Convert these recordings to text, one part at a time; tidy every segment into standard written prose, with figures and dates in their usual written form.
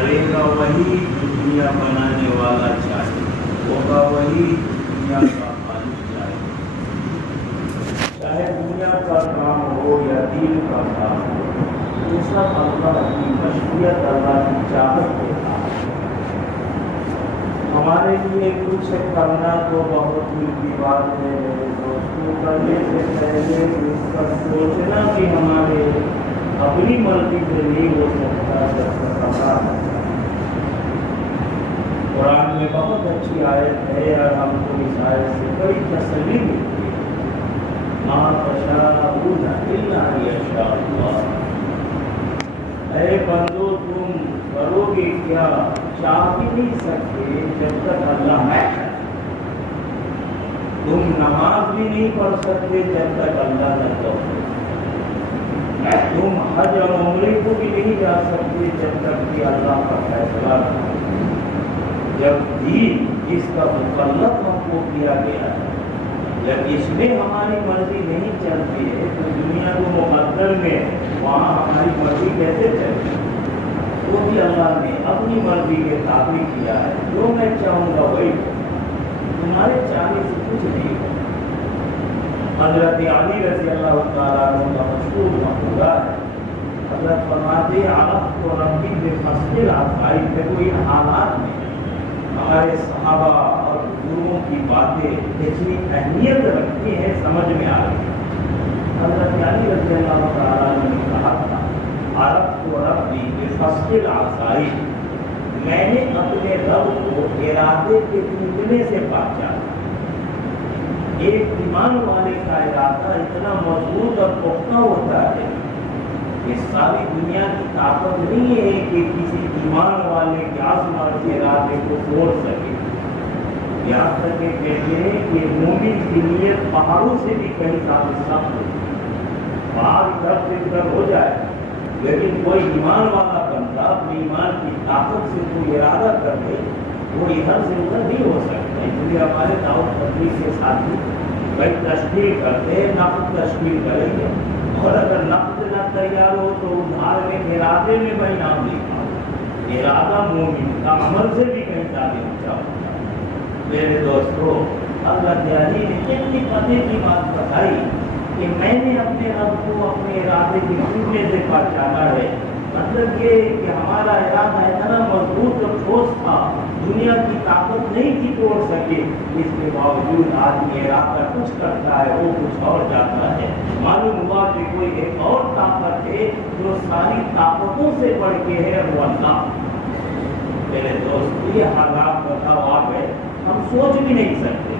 کرے گا وہی دنیا بنانے والا چاہے، ہوگا وہی دنیا کا خالق چاہے۔ چاہے دنیا کا کام ہو یا دین کا کام ہو، یہ سب اللہ کی مشیت، اللہ کی چاہت کے کام ہے۔ ہمارے لیے کچھ کرنا تو بہت دل کی بات ہے میرے دوستوں، کرنے سے پہلے اس کا سوچنا کہ ہمارے اپنی مرضی سے نہیں ہو سکتا، جب تک اللہ ہے۔ قرآن میں بہت اچھی آیت ہے اور ہم کو اس آیت سے بڑی تسلی ملتی ہے، مَا تَشَاءُونَ إِلَّا أَن يَشَاءَ اللَّهُ۔ اے بندو تم کرو گے کیا؟ چاہ بھی نہیں سکتے جب تک اللہ نہ چاہے۔ تم نماز بھی نہیں پڑھ سکتے جب تک اللہ نہ چاہے۔ تم حج اور عمرے کو بھی نہیں جا سکتے جب تک کہ اللہ کا فیصلہ نہ ہو۔ جب دین جس کا مکلف ہم کو کیا گیا ہے، جب اس میں ہماری مرضی نہیں چلتی ہے تو دنیا کو مقدر میں وہاں ہماری مرضی کیسے چلتی ہے؟ وہ بھی اللہ نے اپنی مرضی کے تابع کیا ہے، جو میں چاہوں گا وہی تمہارے چاہنے سے کچھ نہیں ہوگا۔ حضرت علی رضی اللہ تعالیٰ عنہ کا مشہور مقولہ ہے، حضرت فرماتے عرفت ربی بفصل العقائد۔ دیکھو ان حالات میں ہمارے صحابہ اور بزرگوں کی باتیں اتنی اہمیت رکھتی ہیں، سمجھ میں آ رہی ہے۔ حضرت علی رضی اللہ تعالیٰ عنہ نے کہا تھا عرفت ربی بفصل العقائد، میں نے اپنے رب کو ارادے کے ٹوٹنے سے پہچانا۔ ایک ایمان والے کا ارادہ اتنا مضبوط اور پختہ ہوتا ہے کہ ساری دنیا کی طاقت نہیں ہے کہ کسی ایمان والے کے عظمت کے ارادے کو توڑ سکے۔ یہاں تک کہ کہتے ہیں کہ مومن کی نیت پہاڑوں سے بھی کہیں زیادہ سخت ہوتی ہے، پہاڑ ادھر سے ادھر ہو جائے لیکن کوئی ایمان والا بندہ اپنے ایمان کی طاقت سے کوئی ارادہ کر دے، وہ ادھر سے ادھر نہیں ہو سکتا۔ اس لیے ہمارے دعوت تبلیغ کے ساتھی بھائی تشکیل کرتے ہیں، نقد تشکیل کریں گے، اور اگر نقد نہ تیار ہو تو ادھار میں ارادے میں میں نام لکھا ہوں۔ ارادہ مومن کا عمل سے بھی کہیں زیادہ اونچا ہوتا ہے۔ میرے دوستو، اللہ تعالی نے اتنی پتے کی بات بتائی کہ میں نے اپنے رب کو اپنے ارادے کے ٹوٹنے سے پہچانا ہے۔ مطلب یہ کہ ہمارا ارادہ اتنا مضبوط اور ٹھوس تھا، دنیا کی طاقت نہیں تھی توڑ سکے، اس کے باوجود آدمی ارادہ کچھ کرتا ہے وہ کچھ اور جاتا ہے۔ معلوم ہوا کہ کوئی ایک اور طاقت ہے جو ساری طاقتوں سے بڑھ کے ہے، وہ اللہ۔ میرے دوست، یہ حالات بتاؤ آ گئے، ہم سوچ بھی نہیں سکتے۔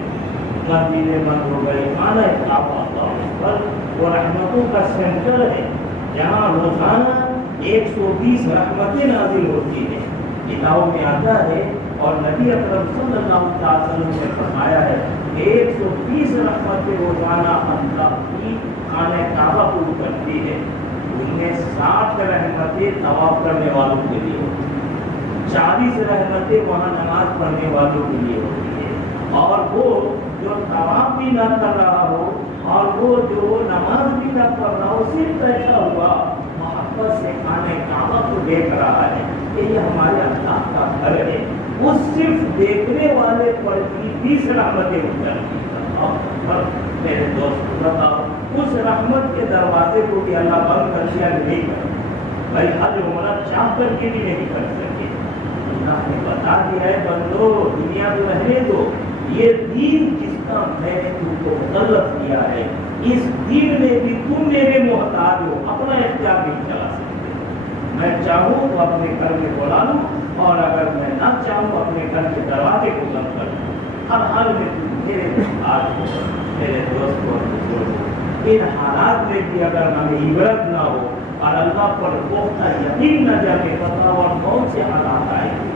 مسجدیں بند ہو گئی، کھانا اختلاف آتا پر وہ رحمتوں کا سینٹر ہے جہاں روزانہ 120 رحمتیں نازل ہوتی ہیں۔ کتابوں میں آتا ہے اور نبی اکرم صلی اللہ علیہ وسلم نے فرمایا ہے 120 رحمتیں روزانہ اللہ کی خانہ کعبہ پور کرتی ہے۔ ان میں 60 رحمتیں طواف کرنے والوں کے لیے ہوتی ہیں، 40 رحمتیں وہاں نماز پڑھنے والوں کے لیے ہوتی ہے، اور وہ جو طواف بھی نہ کر رہا ہو اور وہ جو نماز بھی نہ پڑھ رہا ہو، صرف بیٹھا ہوا محبت سے خانہ کعبہ کو دیکھ رہا ہے کہ یہ ہمارے اللہ کا گھر ہے، وہ صرف دیکھنے والے پر بھی 20 رحمتیں اترتی ہیں۔ میرے دوست بتاؤ، اس رحمت کے دروازے کو بھی اللہ بند کر دیا نہیں کر بھائی حج عمرہ چاہ کر کے بھی نہیں کر سکے۔ اللہ نے بتا دیا ہے بندو دنیا کو رہنے دو، یہ دین جس کا میں نے تم کو مطلب کیا ہے، اس دین میں بھی تم میرے محتاج ہو، اپنا اختیار نہیں چلا سکتے۔ میں چاہوں تو اپنے گھر میں بلا لوں، اور اگر میں نہ چاہوں اپنے گھر کے دروازے کو بند کر دوں۔ ہر حال میں تم میرے محتاج ہو۔ میرے دوست اور بزرگ، ان حالات میں بھی اگر ہمیں عبرت نہ ہو اور اللہ پر پختہ یقین نہ جانے، بتاؤ اور کون سے حالات آئے گے؟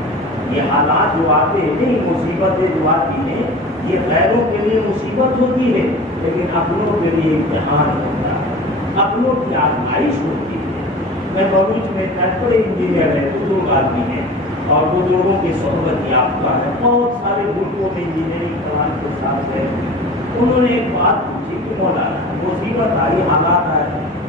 یہ حالات جو آتے ہیں، مصیبتیں جو آتی ہیں، یہ غیروں کے لیے مصیبت ہوتی ہے لیکن اپنوں کے لیے امتحان ہوتا ہے، اپنوں کی آزمائش ہوتی ہے۔ میں بلوچ میں بڑے انجینئر ہیں، بزرگ آدمی ہیں اور بزرگوں کی صحبت یافتہ ہے، بہت سارے گروپوں میں انجینئرنگ کروانے کے ساتھ ہے۔ انہوں نے ایک بات پوچھی کہ مولانا مصیبت آئی، حالات آئے،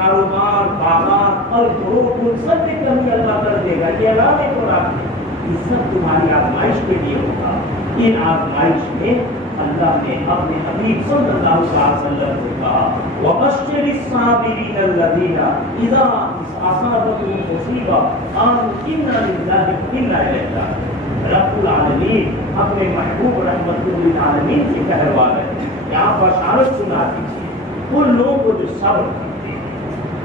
کاروبار، باغات اور گروہ ان سب میں کمی اللہ کر دے گا. یہ اعلان ہے قرآن میں. یہ سب تمہاری آزمائش کے لیے ہوگا. ان آزمائش میں اللہ نے اپنے حبیب صلی اللہ علیہ وسلم سے کہا وَبَشِّرِ الصَّابِرِينَ الَّذِينَ إِذَا أَصَابَتْهُمْ مُصِیبَةٌ قَالُوا إِنَّا لِلَّهِ وَإِنَّا إِلَیْهِ رَاجِعُونَ. رب العالمین اپنے محبوب رحمت للعالمین سے کہوا رہے ہیں کہ آپ بشارت سنا دیجیے ان لوگوں کو جو صبر کرتے ہیں،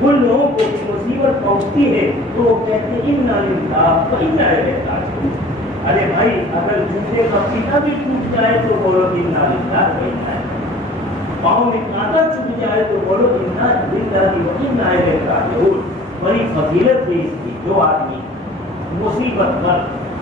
ان لوگوں کو جو مصیبت پہنچتی ہے تو وہ کہتے ہیں اِنَّا لِلَّهِ وَإِنَّا إِلَیْهِ رَاجِعُونَ. ارے بھائی اگر جوتے کا فیتا بھی ٹوٹ جائے تو بولو اِنَّا لِلَّهِ وَإِنَّا إِلَیْهِ. پاؤں میں کانٹا چبھ جائے تو بولو اِنَّا لِلَّهِ وَإِنَّا إِلَیْهِ رَاجِعُونَ. بڑی فضیلت ہے اس کی. جو آدمی مصیبت پر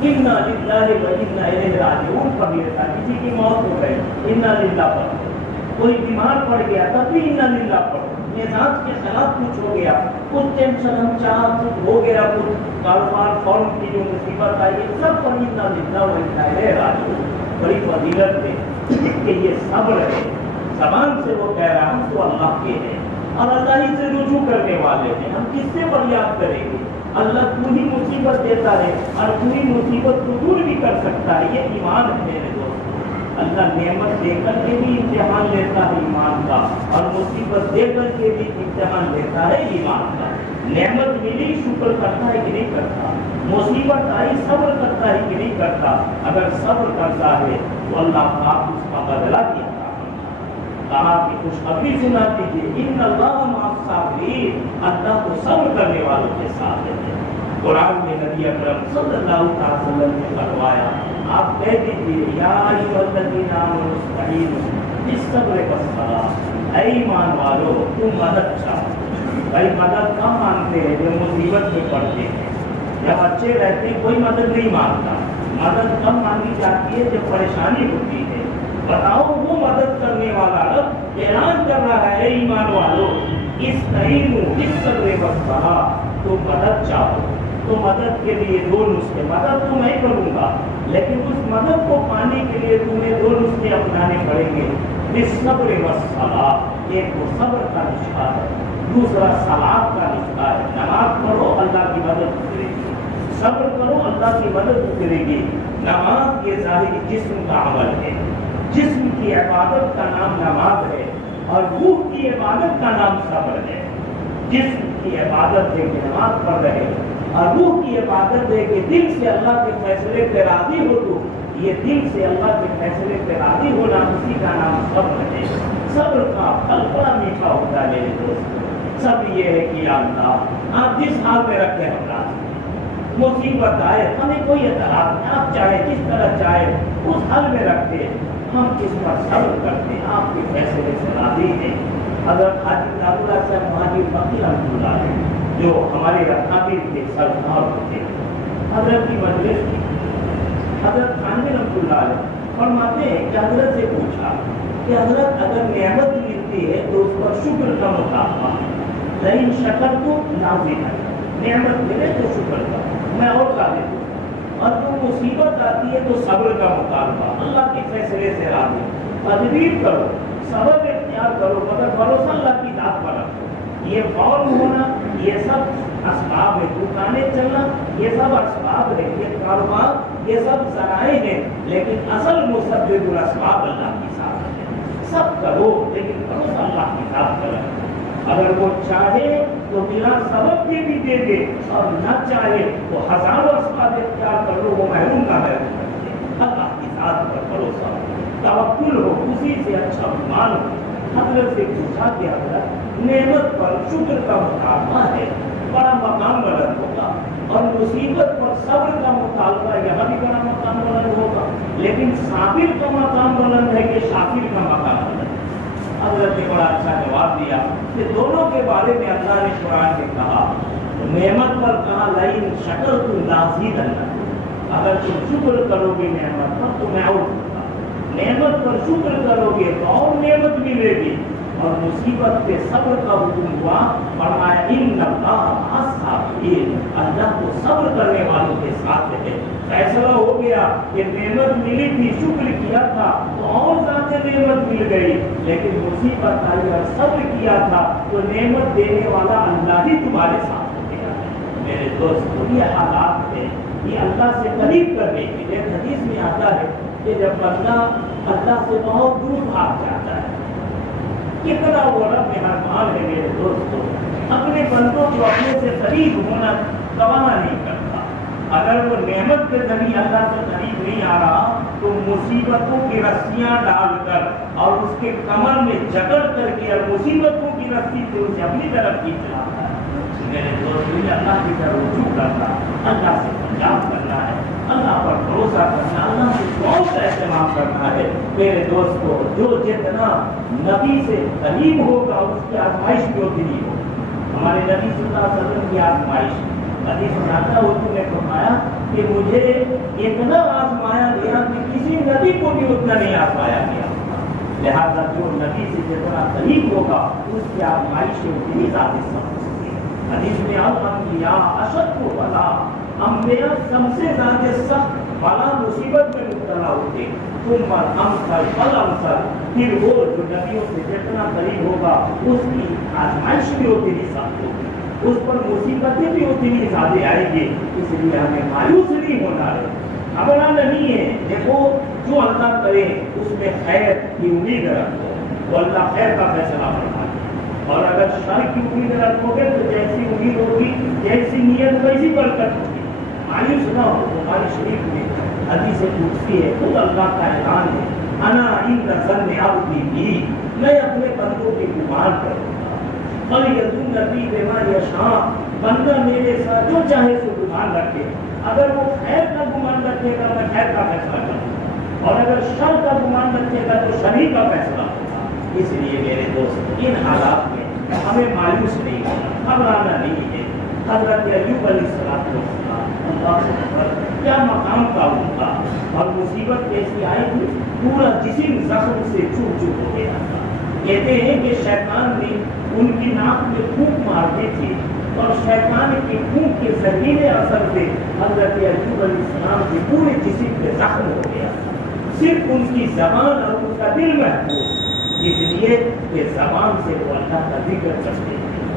اِنَّا لِلَّهِ وَإِنَّا إِلَیْهِ رَاجِعُونَ پڑھ لیتا، کسی کی موت ہو گئی اِنَّا لِلَّهِ پڑھ، کوئی بیمار پڑ گیا تب بھی اِنَّا لِلَّهِ پڑھ، مزاج کے خلاف کچھ ہو گیا، کچھ ٹینشن ہم چاہ کچھ ہو گیا، کچھ کاروبار فارم کی جو مصیبت آئی ہے سب پر اِنَّا لِلَّهِ وَإِنَّا إِلَیْهِ رَاجِعُونَ. بڑی فضیلت ہے کہ یہ صبر ہے. زبان سے وہ کہہ رہا ہم تو اللہ کے ہیں اور اللہ ہی سے رجوع کرنے والے ہیں. ہم کس سے فریاد کریں گے؟ اللہ تو ہی مصیبت دیتا ہے اور تو ہی مصیبت کو دور بھی کر سکتا ہے. یہ ایمان ہے میرے دوست. اللہ نعمت دے کر کے بھی امتحان لیتا ہے ایمان کا اور مصیبت دے کر کے بھی امتحان لیتا ہے ایمان کا. نعمت ملی شکر کرتا ہے کہ نہیں کرتا؟ مصیبت آئی صبر کرتا ہے کہ نہیں کرتا؟ اگر صبر کرتا ہے تو اللہ پاک اس کا بدلہ دیا. کہا کہ خوشخبری سنا دیجیے ان اللہ مع الصابرین، اللہ کو صبر کرنے والوں کے ساتھ ہے. قرآن میں نبی اکرم صلی اللہ علیہ وسلم نے فرمایا آپ کہہ دیجیے یا ایھا الذین آمنوا استعینوا بالصبر والصلاۃ. اے ایمان والو تم مدد چاہو. بھائی مدد کم مانگتے ہیں جو مصیبت میں پڑتے ہیں. جب اچھے رہتے ہیں کوئی مدد نہیں مانگتا. مدد کم مانگی جاتی ہے جب پریشانی ہوتی ہے. بتاؤ وہ مدد کرنے والا رب اعلان کر رہا ہے ایمان والو استعینوا بالصبر والصلاۃ، تو مدد چاہو. تو مدد کے لیے دو نسخے، مدد تو میں کروں گا لیکن اس مدد کو پانے کے لیے تمہیں دو نسخے اپنانے پڑیں گے. بالصبر والصلاۃ، ایک وہ صبر کا نسخہ ہے، دوسرا صلاۃ کا نسخہ ہے. نماز پڑھو اللہ کی مدد کرے گی، صبر کرو اللہ کی مدد کرے گی. نماز یہ ظاہری جسم کا عمل ہے، جسم کی عبادت کا نام نماز ہے اور روح کی عبادت کا نام صبر ہے. جسم کی عبادت ہے کہ نماز پڑھ رہے اور روح کی عبادت ہے کہ دل سے اللہ کے فیصلے پہ راضی ہو. تو یہ دل سے اللہ کے فیصلے پہ راضی ہونا اسی کا نام صبر ہے. صبر کا پھل بڑا میٹھا ہوتا ہے میرے دوست. سب یہ ہے کہ یا اللہ آپ جس حال میں رکھے ہم راضی. مصیبت آئے ہمیں کوئی اعتراض نہیں، آپ چاہے جس طرح چاہے اس حال میں رکھتے ہم کس پر صبر کرتے ہیں، آپ کے فیصلے سے راضی ہیں. حضرت حاجی اللہ صاحب مہاجر فقیر رحمۃ اللہ علیہ جو ہمارے اکابر کے سردار ہوتے حضرت کی مجلس کی، حضرت خانوی رحمۃ اللہ علیہ فرماتے ہیں کہ حضرت سے پوچھا کہ حضرت اگر نعمت ملتی ہے تو اس پر شکر کا مطالبہ ہے، لیکن شکر تو لازم ہے. نعمت ملے تو شکر کا میں اور کا دے دوں، اور تو مصیبت آتی ہے تو صبر کا مطالبہ. اللہ کے فیصلے سے راضی، تدبیر کرو، صبر اختیار کرو، مگر بھروسہ اللہ کی ذات پر رکھو. یہ فارم ہونا یہ سب اسباب ہے، دکانیں چلنا یہ سب اسباب ہے، یہ کاروبار یہ سب ذرائع ہیں، لیکن اصل مسبب الاسباب اللہ کی ذات ہے. سب کرو لیکن بھروسہ اللہ کی ذات پر رکھو. اگر وہ چاہے تو بلا سبب کے بھی دے دے اور نہ چاہے تو ہزاروں اسباب اختیار کر لو، وہ محروم کا محروم کر دے. اللہ کی ذات پر بھروسہ ہو، توکل ہو، اسی سے اچھا ایمان ہو. حضرت سے پوچھا کہ حضرت نعمت پر شکر کا مطالبہ ہے، بڑا مقام بلند ہوگا، اور مصیبت پر صبر کا مطالبہ یہاں بھی بڑا مقام بلند ہوگا، لیکن صابر کا مقام بلند ہے کہ شاکر کا مقام بلند ہے. حضرت نے بڑا اچھا جواب دیا کہ دونوں کے بارے میں اللہ نے قرآن میں کہا. نعمت پر کہا لئن شکرتم لازیدنکم، اگر تم شکر کرو گے نعمت پر تو میں اور دوں گا. نعمت پر شکر کرو گے تو اور نعمت ملے گی، اور مصیبت پہ صبر کا حکم ہوا، فرمایا ان اللہ مع الصابرین، اللہ کو صبر کرنے والوں کے ساتھ ہے۔ فیصلہ ہو گیا کہ نعمت ملی تھی، شکر کیا تھا تو اور زیادہ نعمت مل گئی، لیکن مصیبت آئی اور صبر کیا تھا تو نعمت دینے والا اللہ ہی تمہارے ساتھ ہو گیا۔ میرے دوست، یہ حالات ہے، یہ اللہ سے قریب کرنے کے لیے حدیث میں آتا ہے کہ جب بندہ اللہ سے بہت دور بھاگ جاتا ہے، کتنا وہ رب مہربان ہے میرے دوستو، اپنے بندوں کو اپنے سے قریب ہونا گوارا نہیں کرتا۔ اگر وہ نعمت کے ذریعے اللہ سے قریب نہیں آ رہا تو مصیبتوں کی رسیاں ڈال کر اور اس کے کمر میں جکڑ کر کے اور مصیبتوں کی رسی سے اسے اپنی طرف کھینچ لاتا ہے۔ میرے دوست، اللہ کی طرف رجوع کرنا، اللہ سے پنجاب کرنا ہے، اللہ پر بھروسہ کرنا، اللہ سے بہت اہتمام کرنا ہے۔ میرے دوستو، جو جتنا نبی سے قریب ہوگا اس کی آزمائش بھی اتنی ہوگی۔ ہمارے نبی صلی اللہ علیہ وسلم کی آزمائش حدیث میں آتا ہے، حضور نے فرمایا کہ مجھے اتنا آزمایا گیا کہ کسی نبی کو بھی اتنا نہیں آزمایا گیا، لہذا جو نبی سے جتنا قریب ہوگا اس کی آزمائش اتنی زیادہ سخت ہوگی۔ حدیث میں الانبیاء اشد بلا، انبیاء سب سے زیادہ سخت بلا مصیبت میں مبتلا ہوتے، ثم الامثل فالامثل، پھر وہ جو نبیوں سے جتنا قریب ہوگا اس کی آزمائش بھی اتنی سخت ہوگی، اس پر مصیبتیں بھی اتنی زیادہ آئیں گی۔ اس لیے ہمیں مایوس نہیں ہونا ہے، گھبرانا نہیں ہے۔ دیکھو، جو اللہ کرے اس میں خیر کی امید رکھو، وہ اللہ خیر کا فیصلہ فرمائے، اور اگر شر کی امید رکھو گے تو جیسی امید ہوگی، جیسی نیت ویسی برکت ہوگی۔ مایوس نہ ہو۔ بخاری شریف میں حدیث قدسی ہے، خود اللہ کا اعلان ہے، انا عند ظن عبدی بی، میں اپنے بندوں کی گمان کروں گا، فلیظن بی بما یشاء، بندہ میرے ساتھ جو چاہے سو گمان رکھے، اگر وہ خیر کا گمان رکھے گا میں خیر کا فیصلہ کروں گا، اور اگر شر کا گمان رکھے گا تو شر کا فیصلہ ہوگا۔ اس لیے میرے دوست، ان حالات میں ہمیں مایوس نہیں ہونا، گھبرانا نہیں ہے۔ حضرت ایوب علیہ السلام اللہ اکبر، کیا مقام کا ان کا، اور مصیبت کیسی آئی تھی، پورا جسم زخم سے چوب چوب ہو گیا تھا۔ کہتے ہیں کہ شیطان نے ان کی ناک میں پھونک مار دی تھی، اور شیطان کی پھونک کے زہریلے اثر سے حضرت ایوب علیہ السلام کے پورے جسم پہ زخم ہو گیا، صرف ان کی زبان اور ان کا دل محفوظ، اس لیے کہ زبان سے وہ اللہ کا ذکر کرتے ہیں،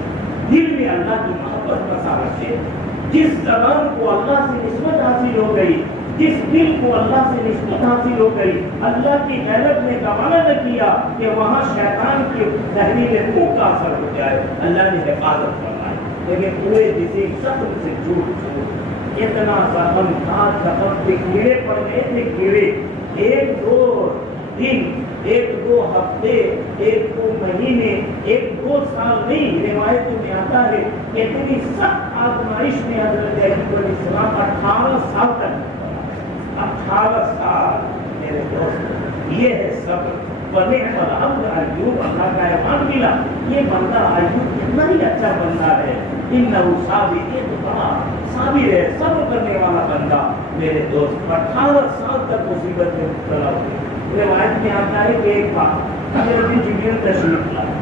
دل میں اللہ کی محبت بسا رکھتے ہیں۔ جس زبان کو اللہ سے نسبت حاصل ہو گئی، جس دل کو اللہ سے نسبت حاصل ہو گئی، اللہ کی غیرت نے گوارا نہ کیا کہ وہاں شیطان کے زہریلے پھونک کا اثر ہو جائے، اللہ نے حفاظت فرمائی، لیکن پورے جسم زخم سے جوڑ اتنا زخم تھا، زخم پہ کیڑے پڑ گئے تھے، کیڑے، ایک دو دن، ایک دو ہفتے، ایک دو مہینے، ایک دو سال نہیں، روایتوں میں آتا ہے کہ اتنی سخت آزمائش میں حضرت ایوب علیہ السلام 18 سال تک، 18 سال۔ میرے دوست، یہ ہے صبر۔ ونعم العبد ایوب، اللہ کا اعلان ملا، یہ بندہ ایوب کتنا ہی اچھا بندہ ہے، انہ صابر، یہ تو بڑا صابر ہے، صبر کرنے والا بندہ۔ میرے دوست، 18 سال تک مصیبت میں مبتلا ہوئے۔ روایت میں آتا ہے کہ ایک بار حضرت جبریل تشریف لائے،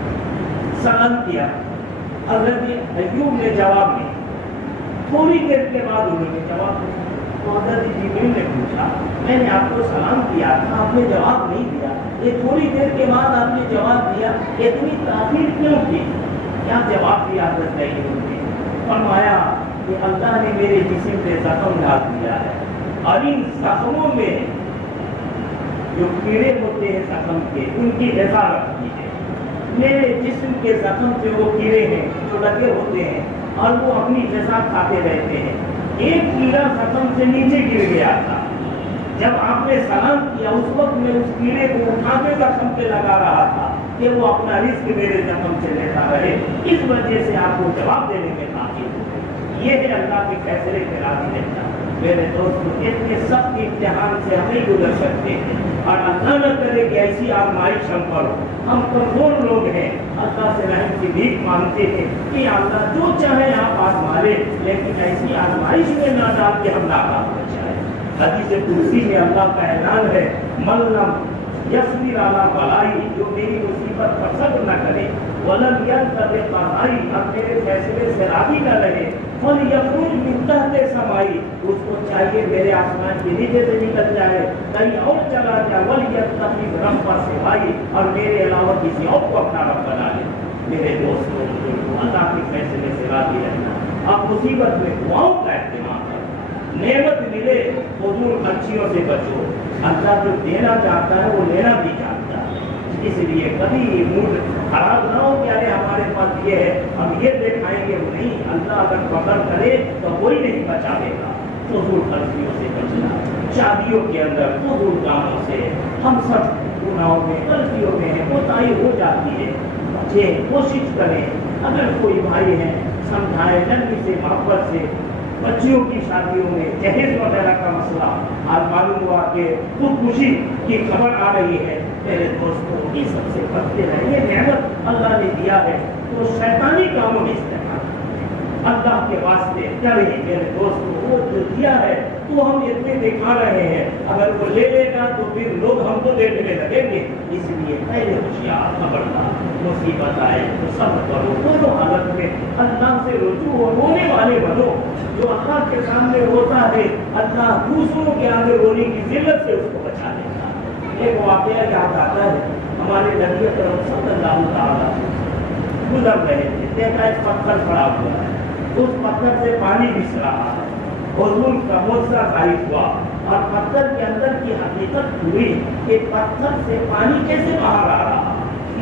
سلام کیا، حضرت ایوب نے جواب نہیں، تھوڑی دیر کے بعد انہوں نے جواب دیا، تو حضرت جبریل نے پوچھا، میں نے آپ کو سلام کیا تھا، آپ نے جواب نہیں دیا، یہ تھوڑی دیر کے بعد آپ نے جواب دیا، اتنی تاخیر کیوں کی؟ کیا جواب دیا حضرت ایوب نے؟ فرمایا کہ اللہ نے میرے جسم پہ زخم ڈال دیا ہے، اور ان زخموں میں جو کیڑے ہوتے ہیں زخم کے، ان کی غذا رکھتی ہے، میرے جسم کے زخم سے وہ کیڑے ہیں جو لگے ہوتے ہیں، اور وہ اپنی غذا کھاتے رہتے ہیں۔ ایک کیڑا زخم سے نیچے گر گیا تھا، جب آپ نے سلام کیا اس وقت میں اس کیڑے کو اٹھا کے زخم پہ لگا رہا تھا کہ وہ اپنا رزق میرے زخم سے لیتا رہے، اس وجہ سے آپ کو جواب دینے میں کافی ہو۔ یہ ہے اللہ کے فیصلے پہ راضی رہنا۔ میرے دوست، اتنے سخت امتحان سے ہم نہیں گزر سکتے ہیں، اور اللہ نہ کرے کہ ایسی آزمائش ہم پر ہو۔ ہم کمزور لوگ ہیں، اللہ سے رحم کی بھیک مانگتے ہیں کہ اللہ جو چاہے آپ آزما لیں، لیکن ایسی آزمائش میں نہ ڈال کے ہم ناکام ہو جائیں۔ حدیث قدسی میں اللہ کا اعلان ہے، من لم یصبر علی بلائی، جو میری مصیبت پر صبر نہ کرے، ولم ينتظر قضائی، اب میرے فیصلے سے راضی نہ رہے، فلیخرج من تحت سمائی، اس کو چاہیے میرے آسمان کے نیچے سے نکل جائے، کہیں اور چلا جائے، ولیتخذ رب سوائی، اور میرے علاوہ کسی اور کو اپنا رب بنا لے۔ میرے دوستوں، اللہ کے فیصلے سے راضی رہنا، اب مصیبت میں دعاؤں کا اہتمام کرو، نعمت ملے فضول خرچیوں سے بچو، اللہ جو دینا چاہتا ہے وہ لینا بھی چاہتا ہے، اس لیے کبھی موڈ خراب نہ ہو کہ ارے ہمارے پاس یہ ہے ہم یہ دکھائیں گے، وہ نہیں، اللہ اگر پکڑ کرے تو کوئی نہیں بچاوے گا۔ فضول خرچیوں سے بچنا، شادیوں کے اندر فضول کاموں سے، ہم سب گناہوں میں غلطیوں میں کوتاہی ہو جاتی ہے، بچیں، کوشش کریں، اگر کوئی بھائی ہے سمجھائے نرمی سے، محبت سے۔ بچیوں کی شادیوں میں جہیز وغیرہ کا مسئلہ، آج معلوم ہوا کہ خودکشی کی خبر آ رہی ہے، میرے دوستوں یہ سب سے بچتے رہیں، یہ نعمت اللہ نے دیا ہے تو شیطانی کاموں میں استعمال اللہ کے واسطے کریں۔ میرے دوستوں وہ جو دیا ہے تو ہم اتنے دکھا رہے ہیں، اگر وہ لے لے گا تو پھر لوگ ہم کو دیکھنے لگیں گے، اس لیے پہلے ہوشیار، خبردار، مصیبت آئے تو صبر کرو، دونوں حالت میں اللہ سے رجوع ہو، رونے والے بنو، جو اللہ کے سامنے روتا ہے اللہ دوسروں کے آگے رونے کی ذلت سے اس کو بچا لیتا ہے۔ ایک واقعہ یاد آتا ہے، ہمارے نبی اکرم صلی اللہ تعالیٰ گزر رہے تھے، دیکھا ایک پتھر پڑا ہوا ہے، اس پتھر سے پانی بس رہا ہے، حضور کا معجزہ ظاہر ہوا اور پتھر کے اندر کی حقیقت ہوئی کہ پتھر سے پانی کیسے باہر آ رہا۔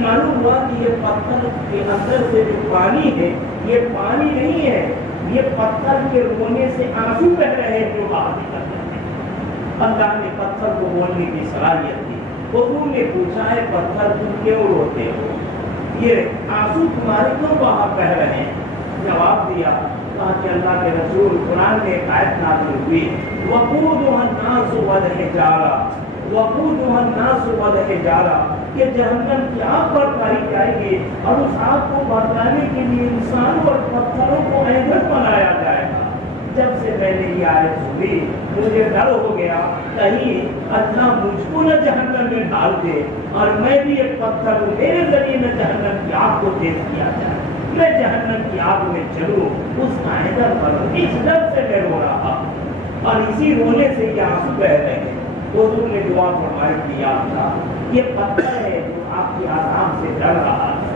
معلوم ہوا کہ یہ پتھر کے اندر سے جو پانی ہے یہ پانی نہیں ہے، یہ پتھر کے رونے سے آنسو بہ رہے ہیں جو باہر نکل رہے ہیں۔ اللہ نے پتھر کو بولنے کی صلاحیت دی۔ حضور نے پوچھا ہے پتھر تم کیوں روتے ہو، یہ آنسو تمہارے کیوں باہر بہ رہے ہیں؟ جواب دیا، کہا کہ اللہ کے رسول، قرآن میں ایک آیت نازل ہوئی، وقودها الناس والحجارہ، وقودها الناس والحجارہ، کہ جہنم کی آگ برپائی جائے گی اور اس آگ کو برپانے کے لیے انسانوں اور پتھروں کو ایندھن بنایا جائے گا۔ جب سے میں نے یہ آیت سنی مجھے ڈر ہو گیا کہیں اللہ مجھ کو نہ جہنم میں ڈال دے اور میں بھی ایک پتھر ہوں، میرے ذریعے میں جہنم کی آگ کو تیز کیا جائے، میں جہنم کی آگ میں چلوں، اس کا ایندھن بنوں۔ اس ڈر سے میں رو رہا اور اسی رونے سے یہ آنسو بہ رہے ہیں۔ حضور نے دعا فرمائی کہ یا اللہ یہ پتھر ہے جو آپ کے عذاب سے ڈر رہا ہے،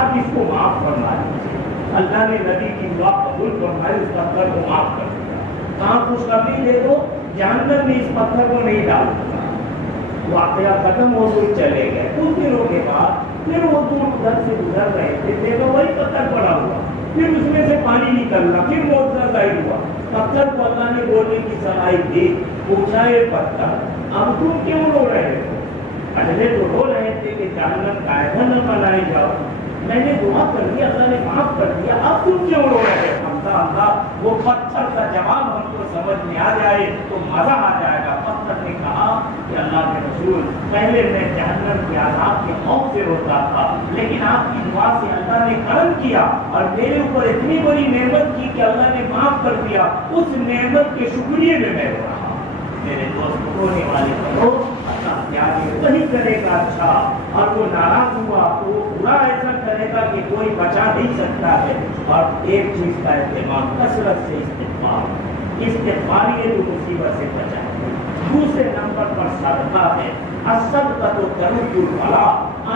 آپ اس کو معاف فرما دیجیے۔ اللہ نے نبی کی دعا قبول فرمائی، اس پتھر کو معاف کر دیا۔ کہاں خوشخبری دے دو، جہنم میں اس پتھر کو نہیں ڈال دیا۔ واقعہ ختم ہو گئی، چلے گئے۔ کچھ دنوں کے بعد پھر وہ دور ادھر سے گزر رہے تھے، دیکھو وہی پتھر پڑا ہوا، پھر اس میں سے پانی نکل رہا، پھر معجزہ ظاہر ہوا۔ پتھر کو اللہ نے بولنے کی صلاحیت دی، پوچھا یہ پتھر اب تم کیوں رو رہے ہو؟ پہلے تو رو رہے تھے کہ جہنم کا ایندھن نہ بنائے جاؤ، میں نے دعا کر دیا، اللہ نے معاف کر دیا، اب تم کیوں رو رہے ہو؟ اللہ وہ پتھر کا جواب ہم کو سمجھ میں آ جائے تو مزہ آ جائے گا۔ پتھر نے کہا کہ اللہ کے رسول پہلے میں جہنم کے عذاب کے خوف سے روتا تھا، لیکن آپ کی دعا سے اللہ نے کرم کیا اور میرے اوپر اتنی بڑی نعمت کی کہ اللہ نے معاف کر دیا، اس نعمت کے شکریہ میں رو رہا۔ میرے دوست رونے والے کو اللہ پیارے وہی کرے گا اچھا، اور وہ ناراض ہوا تو وہ برا ایسا کرے گا کہ کوئی بچا نہیں سکتا ہے۔ اور ایک چیز کا اہتمام، کثرت سے استغفار یہ جو مصیبت سے بچائے۔ دوسرے نمبر پر صدقہ ہے، الصدقہ تو ترد البلا،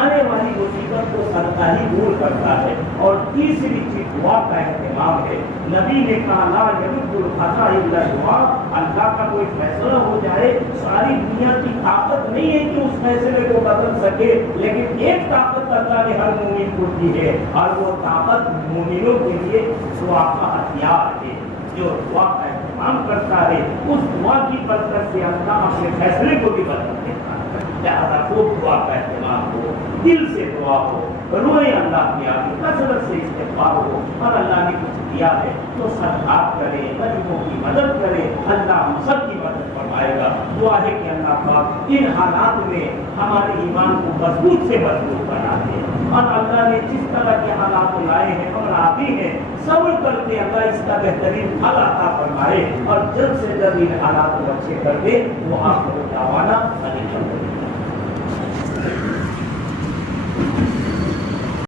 آنے والی مصیبت کو صدقہ ہی دور کرتا ہے۔ اور تیسری چیز دعا کا اہتمام ہے۔ نبی نے کہا لا يرد القضاء الا الدعاء، اللہ کا کوئی فیصلہ ہو جائے، ساری دنیا کی طاقت نہیں ہے کہ اس فیصلے کو بدل سکے، لیکن ایک طاقت اللہ نے ہر مومن کو دی ہے اور وہ طاقت مومنوں کے لیے دعا کا ہتھیار ہے۔ جو دعا کا اہتمام کرتا ہے اس دعا کی برکت سے اللہ اپنے فیصلے کو بھی بدل دیتا ہے۔ لہذا خوب دعا کا اہتمام ہو، دل سے دعا ہو، روئے اللہ کی آگے، کثرت سے استغفار ہو، اور اللہ نے کچھ دیا ہے تو صدقات کرے، غریبوں کی مدد کرے، اللہ ہم سب کی مدد فرمائے گا۔ دعا ہے کہ اللہ پاک ان حالات میں ہمارے ایمان کو مضبوط سے مضبوط بنا دے، اور اللہ نے جس طرح کے حالات لائے ہیں ہم راضی ہیں، صبر کرتے اللہ اس کا بہترین حل عطا فرمائے اور جلد سے جلد ان حالات کو اچھے کر دے۔ وہ آخر دعوانا الحمدللہ۔